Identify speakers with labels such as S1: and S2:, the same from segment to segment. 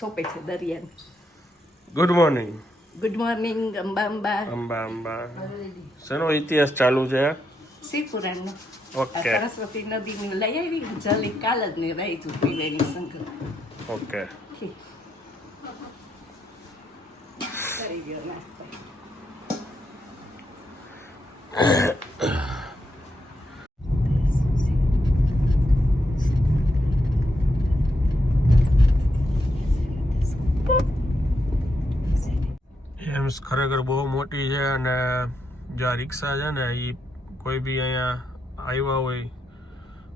S1: સોંપે છે દરિયાને.
S2: Good morning
S1: good morning Amba Amba.
S2: Amba Amba. શેનો ઇતિહાસ ચાલુ છે?
S1: શિવપુરાણનો
S2: ઓકે
S1: સરસ્વતી નદીની લઈ આવી જલી કાલ જ ને રહી છું ત્રિવેણી શંકર
S2: ઓકે.
S1: કરી ગયો નાસ્તો.
S2: ખરેખર બહુ મોટી છે અને જે આ રિક્ષા છે ને એ કોઈ બી અહીંયા આવ્યા હોય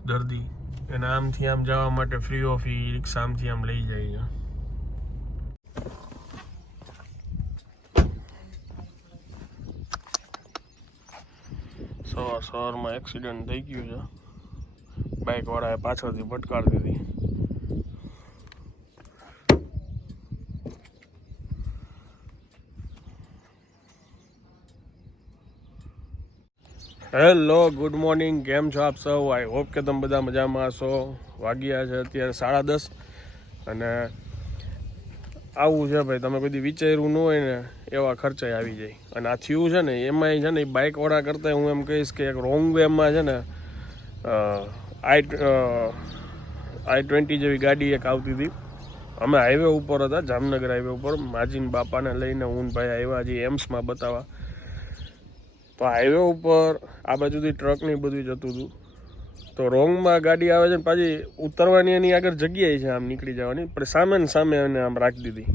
S2: દર્દી, એને આમથી આમ જવા માટે ફ્રી ઓફ ઈ રિક્ષા આમથી આમ લઈ જાય છે. સવાર સવારમાં એક્સિડન્ટ થઈ ગયું છે. બાઇકવાળાએ પાછળથી ભટકાડી દીધી. Hello, good morning. કેમ છો આપ સૌ? આઈ હોપ કે તમે બધા મજામાં હશો. વાગ્યા છે અત્યારે સાડા દસ અને આવું છે ભાઈ, તમે કદી વિચાર્યું ન હોય ને, એવા ખર્ચાય આવી જાય. અને આ થયું છે ને, એમાંય છે ને, એ બાઇકવાળા કરતાં હું એમ કહીશ કે એક રોંગ વેમાં છે ને આઈ આઈ ટ્વેન્ટી જેવી ગાડી એક આવતી હતી. અમે હાઈવે ઉપર હતા, જામનગર હાઈવે ઉપર. માજીન બાપાને લઈને હું ભાઈ આવ્યા હજી એમ્સમાં બતાવવા. તો હાઈવે ઉપર આ બાજુથી ટ્રક ને બધું જતું હતું. તો રોંગમાં ગાડી આવે છે ને પાછી ઉતરવાની એની આગળ જગ્યાએ છે આમ નીકળી જવાની. પણ સામે ને સામે એને આમ રાખી દીધી.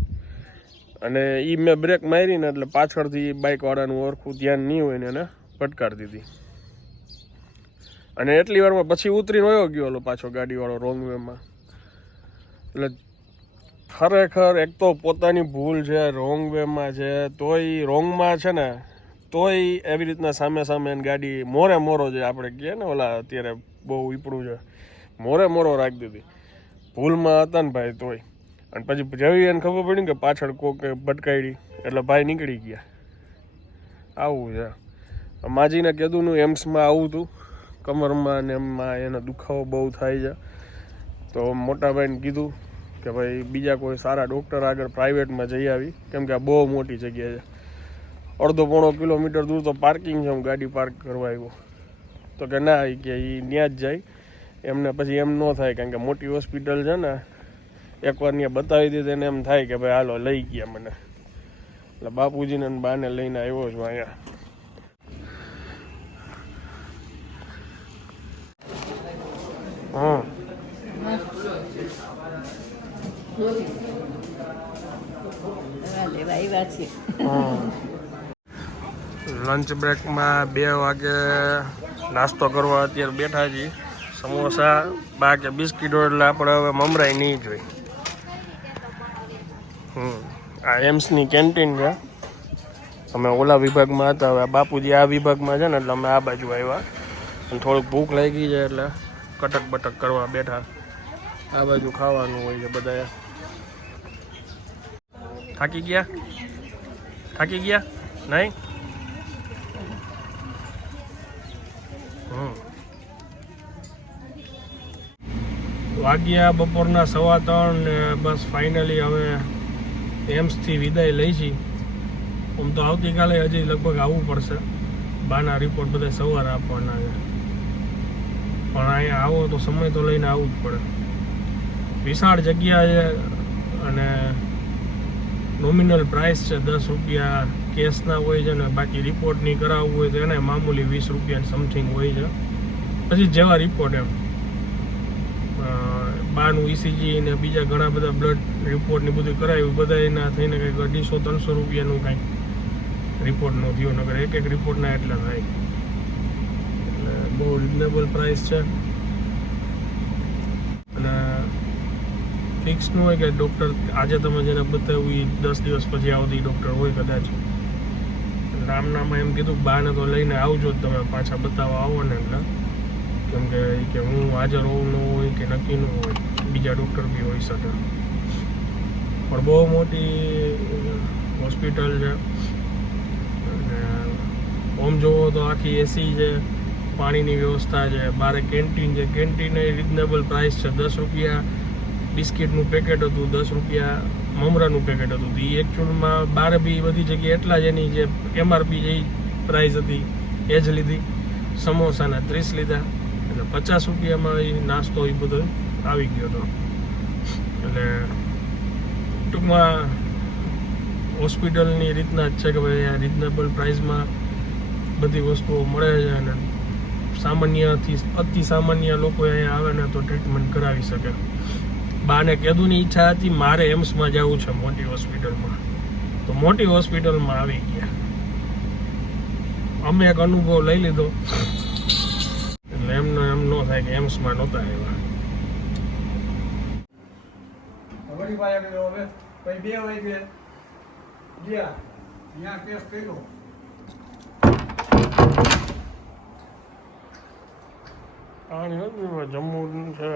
S2: અને એ મેં બ્રેક મારીને એટલે પાછળથી બાઇકવાળાનું ઓળખું ધ્યાન નહીં હોય ને એને ફટકારી દીધી. અને એટલી વારમાં પછી ઉતરીને વયો ગયો ઓલો પાછો ગાડીવાળો રોંગ વેમાં એટલે ખરેખર એક તો પોતાની ભૂલ છે રોંગ વેમાં છે, તોય રોંગમાં છે ને તોય એવી રીતના સામે સામે ગાડી મોરે મોરો જે આપણે કહીએ ને ઓલા અત્યારે બહુ ઈપડું છે, મોરે મોરો રાખી દીધી. ભૂલમાં હતા ને ભાઈ તોય. અને પછી જેવી એને ખબર પડી કે પાછળ કોક ભટકાડી એટલે ભાઈ નીકળી ગયા. આવું છે. માજીને કીધું એમ્સમાં આવું હતું કમરમાં ને એમમાં એનો દુખાવો બહુ થાય છે. તો મોટાભાઈને કીધું કે ભાઈ બીજા કોઈ સારા ડૉક્ટર આગળ પ્રાઇવેટમાં જઈ આવી. કેમ કે આ બહુ મોટી જગ્યા છે. અડધો પોણો કિલોમીટર દૂર તો પાર્કિંગ છે હું ગાડી પાર્ક કરવા આવ્યો. તો કે ના કે એ ત્યાં જ જાય. એમને પછી એમ ન થાય કારણ કે મોટી હોસ્પિટલ છે ને એકવાર ત્યાં બતાવી દીધી એને એમ થાય કે ભાઈ હાલો લઈ ગયા મને. એટલે બાપુજીને બાને લઈને આવ્યો છું અહીંયા.
S1: હા. લેવા આવ્યા છે
S2: લંચ બ્રેકમાં બે વાગે નાસ્તો કરવા અત્યારે બેઠા છીએ. સમોસા બા કે બિસ્કીટો, એટલે આપણે હવે મમરાઈ નહીં જોઈ હમ. આ એમ્સની કેન્ટીન છે. અમે ઓલા વિભાગમાં હતા, હવે બાપુજી આ વિભાગમાં છે ને, એટલે અમે આ બાજુ આવ્યા. અને થોડુંક ભૂખ લાગી જાય એટલે કટક બટક કરવા બેઠા. આ બાજુ ખાવાનું હોય છે બધા થાકી ગયા? થાકી ગયા? નહીં હમ. વાગ્યા બપોરના સવા ત્રણ ને બસ ફાઇનલી હવે એમ્સથી વિદાય લઈ છી. આમ તો આવતીકાલે હજી લગભગ આવવું પડશે. બાના રિપોર્ટ બધા સવારે આપવાના છે. પણ અહીંયા આવો તો સમય તો લઈને આવવું જ પડે. વિશાળ જગ્યા છે અને નોમિનલ પ્રાઇસ છે દસ રૂપિયા કેસના હોય છે ને બાકી રિપોર્ટની કરાવવું હોય તો એને મામૂલી વીસ રૂપિયા સમથિંગ હોય છે. પછી જેવા રિપોર્ટ એમ. બારનું ઇસીજી ને બીજા ઘણા બધા બ્લડ રિપોર્ટ ને બધું કરાવ્યું બધા એના થઈને કંઈક અઢીસો, ત્રણસો રૂપિયાનું કાંઈક રિપોર્ટનો થયો. નગર એક એક રિપોર્ટના એટલા થાય. એટલે બહુ રિઝનેબલ પ્રાઇસ છે. અને ફિક્સ ન હોય કે ડૉક્ટર આજે તમે જેને બતાવ્યું દસ દિવસ પછી આવતી ડૉક્ટર હોય કદાચ. નામનામાં એમ કીધું બાને તો લઈને આવજો જ તમે પાછા બતાવવા આવો ને એટલે. કેમ કે કે હું હાજર હોવું ન હોય કે નક્કી ન હોય, બીજા ડૉક્ટર બી હોઈ શકે. પણ બહુ મોટી હોસ્પિટલ છે. ઓમ જોવો તો આખી એસી છે, પાણીની વ્યવસ્થા છે. બારે કેન્ટીન છે. કેન્ટીન એ રિઝનેબલ પ્રાઇસ છે. દસ રૂપિયા બિસ્કિટનું પેકેટ હતું, દસ રૂપિયા મમરાનું પેકેટ હતું. એ એકચ્યુઅલમાં બારે બી બધી જગ્યાએ એટલા જ એની જે એમઆરપી જે પ્રાઇસ હતી, એ જ લીધી. સમોસાના ત્રીસ લીધા. એટલે પચાસ રૂપિયામાં એ નાસ્તો એ બધો આવી ગયો હતો. એટલે ટૂંકમાં હોસ્પિટલની રીતના જ છે કે ભાઈ, આ રિઝનેબલ પ્રાઇસમાં બધી વસ્તુઓ મળે છે અને સામાન્યથી અતિ સામાન્ય લોકો અહીંયા આવે ને તો ટ્રીટમેન્ટ કરાવી શકે. બાને કેદુની ઈચ્છા હતી મારે એમ્સમાં જવું છે મોટી હોસ્પિટલમાં. તો મોટી હોસ્પિટલમાં આવી ગયા. અમે એક અનુભવ લઈ લીધો. એટલે એમનો એમ ન થાય કે એમ્સમાં નહોતા
S3: ગયો બે વાગે ગયા. ત્યાં ટેસ્ટ કર્યો.
S2: પાણી જમવું છે.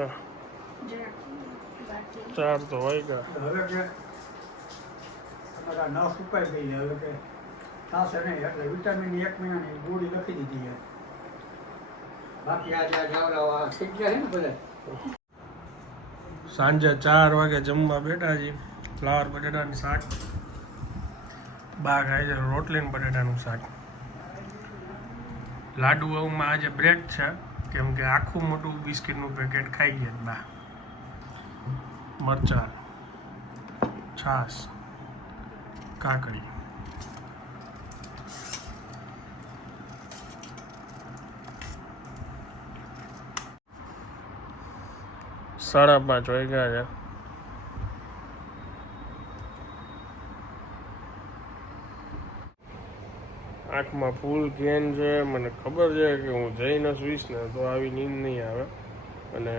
S2: ચાર તો વાગ્યા
S3: હવે કે તમારા નસ ઉપાઈ ગઈ હવે કે થશે નહીં એટલે વિટામિન એક મહિનાની ગોળી લખી દીધી છે. બાકી આજે આ જાવરા થઈ ગયા છે ને બધા?
S2: સાંજે ચાર વાગે જમવા બેઠા છીએ. ફ્લાવર બટેટાનું શાક. બા ખાય છે રોટલી ને બટેટાનું શાક લાડુઓમાં આજે બ્રેડ છે. કેમ કે આખું મોટું બિસ્કિટનું પેકેટ ખાઈ ગયા બા. મરચાં, છાશ, કાકડી. સાડા પાંચ વાગ્યા છે. આંખમાં ફૂલ ઘેન છે, મને ખબર છે કે હું જઈને સુઈશ ને તો આવી નીંદ નહીં આવે. અને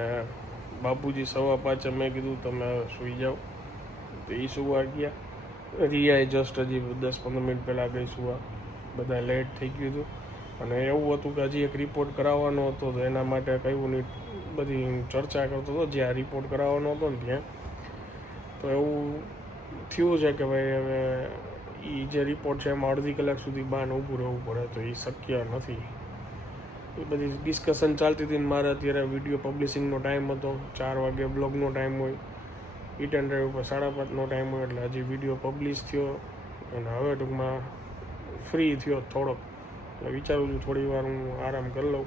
S2: બાપુજી સવા પાંચે મેં કીધું, તમે સૂઈ જાઓ. તો એ સુવા ગયા. રિયાએ જસ્ટ હજી દસ પંદર મિનિટ પહેલાં ગઈ સુવા. બધા લેટ થઈ ગયું હતું. અને એવું હતું કે હજી એક રિપોર્ટ કરાવવાનો હતો, તો એના માટે કયું નહીં બધી ચર્ચા કરતો હતો, જ્યાં રિપોર્ટ કરાવવાનો હતો ને ત્યાં. તો એવું થયું છે કે ભાઈ હવે એ જે રિપોર્ટ છે એમાં અડધી કલાક સુધી બહાર ઊભું રહેવું પડે, તો એ શક્ય નથી. એ બધી ડિસ્કશન ચાલતી હતી ને મારે અત્યારે વીડિયો પબ્લિશિંગનો ટાઈમ હતો. ચાર વાગે બ્લોગનો ટાઈમ હોય. ઈટ એન્ડ ડ્રાઈવ ઉપર સાડા પાંચનો ટાઈમ હોય એટલે હજી વીડિયો પબ્લિશ થયો. અને હવે ટૂંકમાં ફ્રી થયો થોડોક. એટલે વિચારું છું થોડી વાર હું આરામ કરી લઉં.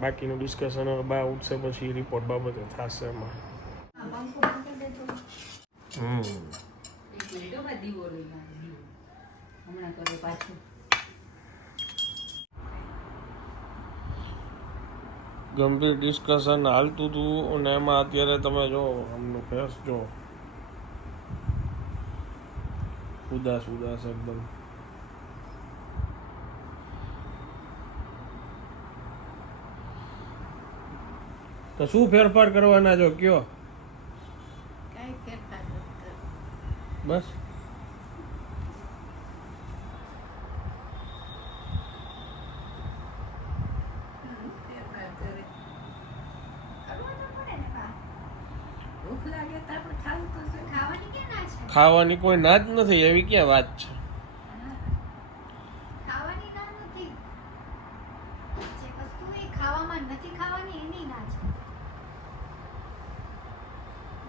S2: બાકીનું ડિસ્કશન હવે બા ઉઠશે પછી રિપોર્ટ બાબતે થશે એમાં.
S1: હમણાં કરો પાછું.
S2: ગંભીર ડિસ્કશન હાલતું હતું અને એમાં અત્યારે તમે જો આમનું ફેસ જો. ઉદાસ ઉદાસ એકદમ. તો શું ફેરફાર કરવાના છો? કયો. બસ
S1: હમ, ફેરફાર કરે.
S4: કરવો તો પડે ને બા.
S1: ભૂખ લાગે તો આપણે ખાવું તો છે.
S4: ખાવાની કે ના છે
S2: ખાવાની કોઈ ના જ નથી, એવી ક્યાં વાત
S4: છે?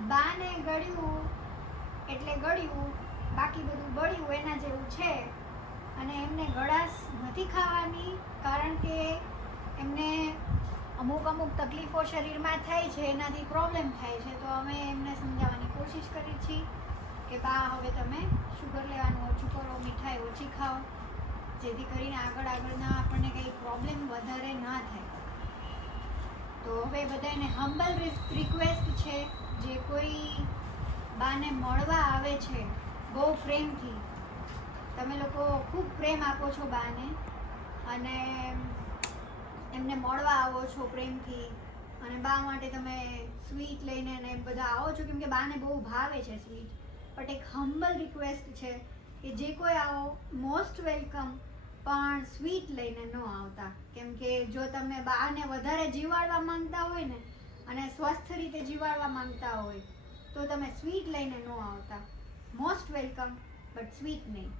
S4: બાને ગળ્યું, એટલે ગળ્યું, બાકી બધું બળ્યું એના જેવું છે. અને એમને ગળાશ નથી ખાવાની, કારણ કે એમને અમુક અમુક તકલીફો શરીરમાં થાય છે, એનાથી પ્રોબ્લેમ થાય છે. તો અમે એમને સમજાવવાની કોશિશ કરી છીએ કે બા, હવે તમે શુગર લેવાનું, ઓછું કરો, મીઠાઈ ઓછી ખાઓ. જેથી કરીને આગળ આગળના આપણને કંઈ પ્રોબ્લેમ વધારે ના થાય. તો હવે બધાને હમ્બલ રિક્વેસ્ટ છે, જે કોઈ બાને મળવા આવે છે, બહુ પ્રેમથી. તમે લોકો ખૂબ પ્રેમ આપો છો બાને. અને એમને મળવા આવો છો પ્રેમથી. અને બા માટે તમે સ્વીટ લઈને એમ બધા આવો છો, કેમ કે બાને બહુ ભાવે છે સ્વીટ બટ એક હમ્બલ રિક્વેસ્ટ છે કે જે કોઈ આવો મોસ્ટ વેલકમ પણ સ્વીટ લઈને ન આવતા. કેમ કે જો તમે બાને વધારે જીવાડવા માંગતા હોય ને અને સ્વસ્થ રીતે જીવાડવા માંગતા હોય, તો તમે સ્વીટ લઈને ન આવતા. મોસ્ટ વેલકમ બટ સ્વીટ નહીં.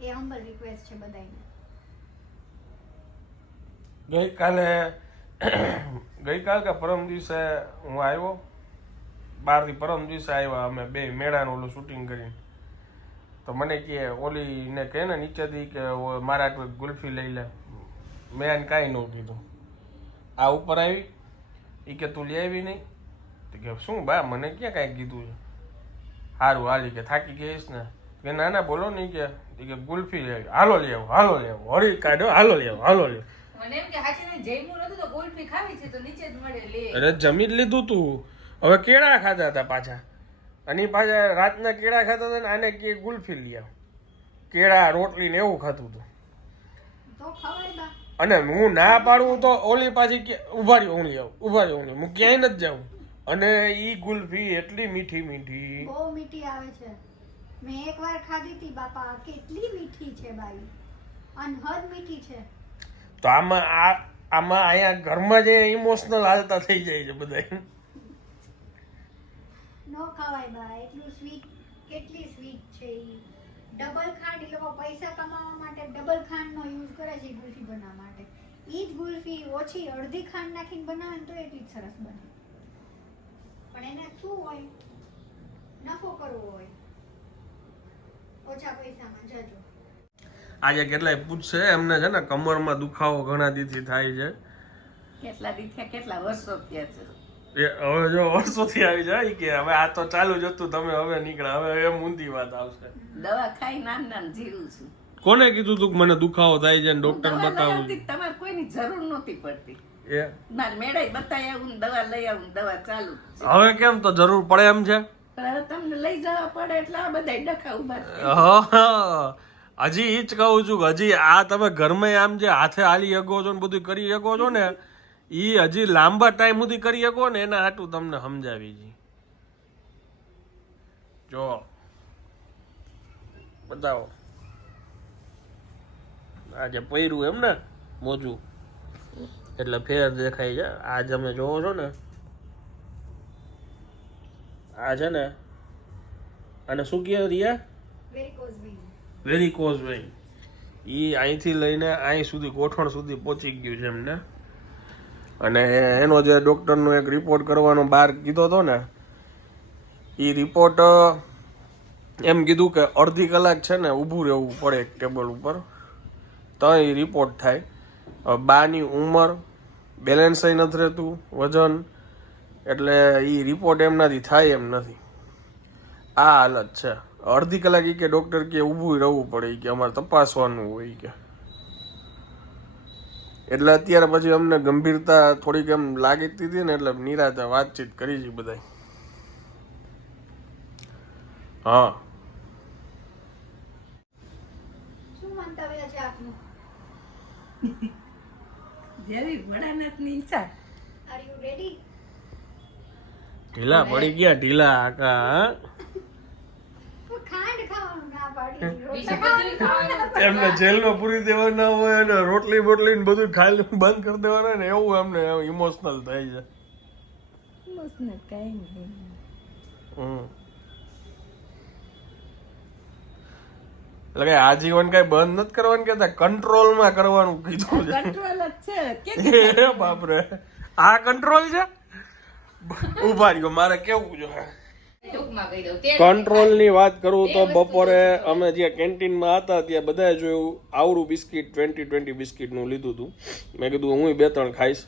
S4: એ હમ્બલ રિક્વેસ્ટ છે બધાને
S2: ગઈકાલે, ગઈકાલ કે પરમ દિવસે હું આવ્યો? બહારથી પરમ દિવસે આવ્યા. અમે બે મેળાનું ઓલું શૂટિંગ કરીને. તો મને કે ઓલીને કહે ને નીચેથી કે મારા કોઈ ગુલ્ફી લઈ લે. મેં એને કાંઈ ન કીધું. આ ઉપર આવી. એ કે તું લઈ આવી નહીં? તો કે શું બા મને ક્યાં કાંઈ કીધું છે? સારું હાલી કે થાકી ગઈશ ને. કે ના ના બોલો નહીં કે. કે ગુલ્ફી લે હાલો લેવો આવો હાલો લેવો આવો. હરી કાઢો હાલો લેવો આવો હાલો લેવો
S5: મને એમ કે હાચીને જઈમું નતું તો ગુલ્ફી ખાવી છે તો નીચે જ મળે લે.
S2: અરે જમી જ લીધું તું. હવે કેળા ખાતા હતા પાછા. અને પાછા રાતના કેળા ખાતા હતા ને આને કે ગુલ્ફી લઈ આવ. કેળા રોટલી ને એવું ખાતું હતું અને હું ના પાડું તો ઓલી પાછી ઊભા રહ્યો લઈ આવું ઊભા રહ્યો આવું. હું ક્યાંય નથી જાઉં. અને ઈ ગુલ્ફી એટલી મીઠી મીઠી.
S4: બહુ મીઠી આવે છે. મેં એકવાર ખાધી હતી બાપા. કેટલી મીઠી છે બાઈ. અનહદ મીઠી છે.
S2: તો આમાં આ આમાં અહીંયા ઘરમાં જે ઇમોશનલ હાલતા થઈ જાય છે બધા
S4: નો ખવાય બા એટલું સ્વીટ કેટલી સ્વીટ છે એ ડબલ ખાંડ એ લોકો પૈસા કમાવા માટે ડબલ ખાંડનો યુઝ કરે છે ગુલ્ફી બનાવવા માટે. એ જ ગુલ્ફી ઓછી અડધી ખાંડ નાખીને બનાવે ને તો એટલી જ સરસ બને. પણ એને શું હોય? નફો કરવો હોય. ઓછા પૈસામાં જજો.
S2: આજે કેટલાય પૂછશે એમને છે ને કમરમાં દુખાવો ઘણા દીથી થાય છે.
S1: કેટલા દીથી કેટલા વર્ષો થયા છે?
S2: હવે જો વર્ષોથી આવી જાય કે હવે આ તો ચાલુ જ હતું તમે હવે નીકળ્યા હવે એમ ઊંધી વાત આવશે.
S1: દવા ખાઈ નાન નાન જીરું છું.
S2: કોને કીધું તું મને દુખાવો થાય છે ડોક્ટર
S1: દવા લઈ
S2: બતાવું
S1: તમારે કોઈની જરૂર નહોતી પડતી.
S2: એ?
S1: માર મેડાઈ બતાય આવું દવા લઈ આવું દવા ચાલુ
S2: હવે કેમ તો જરૂર પડે એમ છે?
S1: તમને લઈ જવા પડે એટલે આ બધા ડખા ઊભા
S2: હા. હજી ઈ જ કહું છું કે હજી આ તમે ઘરમાં આમ જે હાથે હાલી શકો છો ને બધું કરી શકો છો ને ઈ હજી લાંબા ટાઈમ સુધી કરી શકો ને એના હાટું તમને સમજાવી જી. જો. બતાવો. આજે પહેર્યું એમ ને મોજું. એટલે ફેર દેખાય છે. આ તમે જોવો છો ને. આ છે ને. અને શું કહે રિયા?
S4: વેરી
S2: કોઝ વેઇન એ અહીંથી લઈને અહીં સુધી ગોઠણ સુધી પહોંચી ગયું છે એમને. અને એનો જે ડૉક્ટરનો એક રિપોર્ટ કરવાનો બહાર કીધો હતો ને એ રિપોર્ટ એમ કીધું કે અડધી કલાક છે ને ઊભું રહેવું પડે ટેબલ ઉપર. તો એ રિપોર્ટ થાય. બાની ઉંમર બેલેન્સય નથી રહેતું, વજન. એટલે એ રિપોર્ટ એમનાથી થાય એમ નથી. આ હાલત છે. અડધી કલાક એ કે ડૉક્ટર કે ઊભું રહેવું પડે કે અમારે તપાસવાનું હોય કે. એટલે અત્યારે પછી અમને ગંભીરતા થોડીક એમ લાગી હતી ને એટલે નિરાતે વાતચીત કરી છે બધા હા. ઢીલા પડી ગયા ઢીલા આકા
S4: ખાંડ ખાવાનું
S2: એમને જેલમાં પૂરી દેવાના હોય અને રોટલી બોટલી ને બધું ખાઈ બંધ કરી દેવાના ને એવું એમને ઇમોશનલ થાય છે.
S1: ઇમોશનલ કઈ નહીં
S2: એટલે કઈ આજીવન કઈ બંધ નથી કરવાનું કેતા કંટ્રોલમાં કરવાનું કીધું છે?
S1: કંટ્રોલ જ છે.
S2: બાપરે. આ કંટ્રોલ છે? ઊભા રહ્યો મારે કેવું છે
S5: ટૂંકમાં કહી દઉં. તે
S2: કંટ્રોલની વાત કરું તો બપોરે અમે જે કેન્ટીનમાં હતા ત્યાં બધાએ જોયું આવરું બિસ્કિટ ટ્વેન્ટી ટ્વેન્ટી બિસ્કિટનું લીધું હતું. મેં કીધું હું બે ત્રણ ખાઈશ.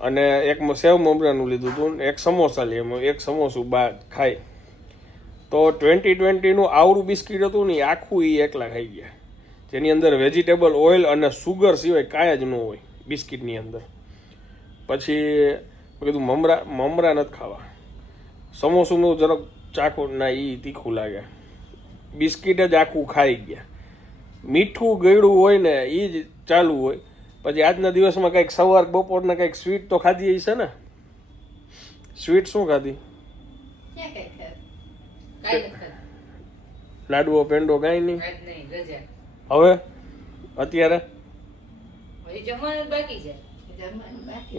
S2: અને એક સેવ મમરાનું લીધું હતું એક સમોસા લઈએ એક સમોસું બા ખાય તો ટ્વેન્ટી ટ્વેન્ટીનું આવરું બિસ્કિટ હતું ને એ આખું એ એકલા ખાઈ ગયા. જેની અંદર વેજીટેબલ ઓઇલ અને સુગર સિવાય કાંઈ જ ન હોય બિસ્કિટની અંદર. પછી મેં કીધું મમરા મમરા નથી ખાવા. સમોસુનું જરાક ચાખું ના એ તીખું લાગે. બિસ્કિટ જ આખું ખાઈ ગયા. મીઠું ગળ્યું હોય ને એ જ ચાલુ હોય. પછી આજના દિવસમાં કંઈક સવાર બપોરના કંઈક સ્વીટ તો ખાધી હશે ને? સ્વીટ શું ખાધી?
S5: ક્યાં કઈ ખાય કાંઈ નથી ખાતું.
S2: લાડવો પેંડો કાંઈ નહીં? હવે? અત્યારે?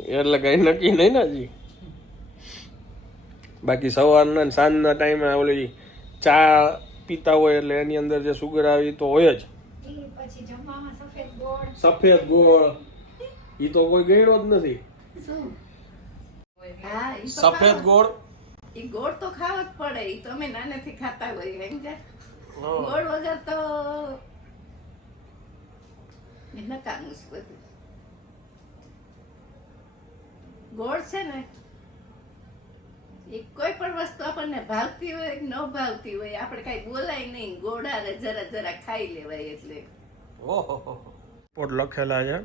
S2: એટલે કઈ નક્કી નહીં ને હજી? બાકી સવારના ને સાંજના ટાઈમે ઓલી ચા પીતા હોય એટલે એની અંદર જે સુગર આવી તો હોય જ.
S4: ઈ પછી જમવામાં સફેદ ગોળ.
S2: એ ઈ તો કોઈ ગયડો જ નથી.
S1: હા
S2: સફેદ ગોળ?
S1: ઈ ગોળ તો ખાવો જ પડે. એ તો અમે નાનેથી ખાતા હોય એમ ગોળ વગર તો નકામું છે બધું. ગોળ છે ને એ કોઈ પણ વસ્તુ આપણને ભાવતી હોય કે ન ભાવતી હોય આપણે કઈ બોલાય નહીં ગોળારે જરા જરા ખાઈ લેવાય એટલે.
S2: રિપોર્ટ લખેલા છે.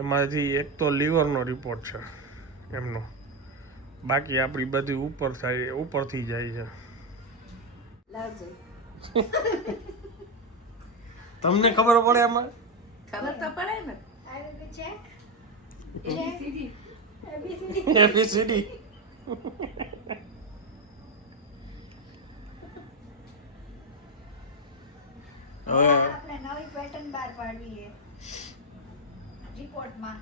S2: એમાંથી એક તો લીવરનો રિપોર્ટ છે એમનો. બાકી આપણી બધી ઉપર થાય ઉપરથી જાય છે. તમને ખબર પડે એમાં
S1: ખબર તો પડે ને. ABCD.
S2: એબીસીડી હવે
S4: આપણે નવી પેટર્ન બહાર પાડવી છે રિપોર્ટમાં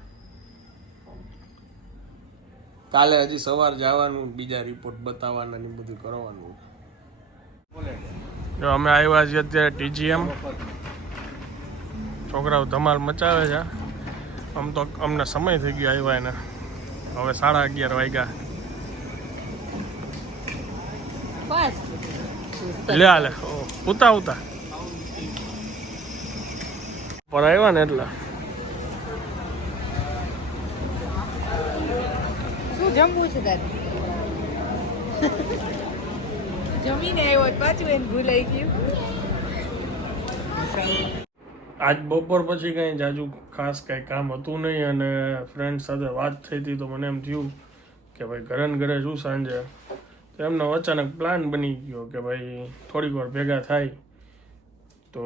S2: કાલે હજી સવાર જવાનું બીજા રિપોર્ટ બતાવવાના ને બધું કરવાનું. જો અમે આવ્યા છીએ અત્યારે ટીજીએમ છોકરાઓ ધમાલ મચાવે છે. આમ તો અમને સમય થઈ ગયો આવ્યા એને. હવે સાડા અગિયાર વાગ્યા. લે હાલે. ઓ, ઉતા ઉતા પર આવ્યા ને એટલે.
S5: શું જમવું છે દાદી જમીને આવ્યો પાછું એને ભૂલાઈ ગયું.
S2: આજ બપોર પછી કંઈ જાજુ ખાસ કંઈ કામ હતું નહીં અને ફ્રેન્ડ સાથે વાત થઈ હતી તો મને એમ થયું કે ભાઈ ઘરે ને ઘરે શું સાંજે? તો એમનો અચાનક પ્લાન બની ગયો કે ભાઈ થોડીક વાર ભેગા થાય તો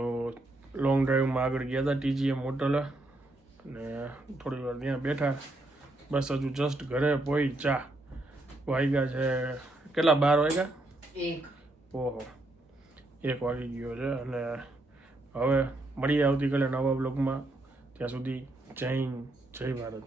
S2: લોંગ ડ્રાઈવમાં આગળ ગયા હતા ટીજીએમ હોટલ અને થોડી વાર ત્યાં બેઠા. બસ હજુ જસ્ટ ઘરે પોઈ ચા. વાગ્યા છે કેટલા બાર વાગ્યા?
S1: એક.
S2: ઓહો. એક વાગી ગયો છે અને હવે મળીએ આવતીકાલે નવા બ્લોગમાં ત્યાં સુધી જય જય ભારત.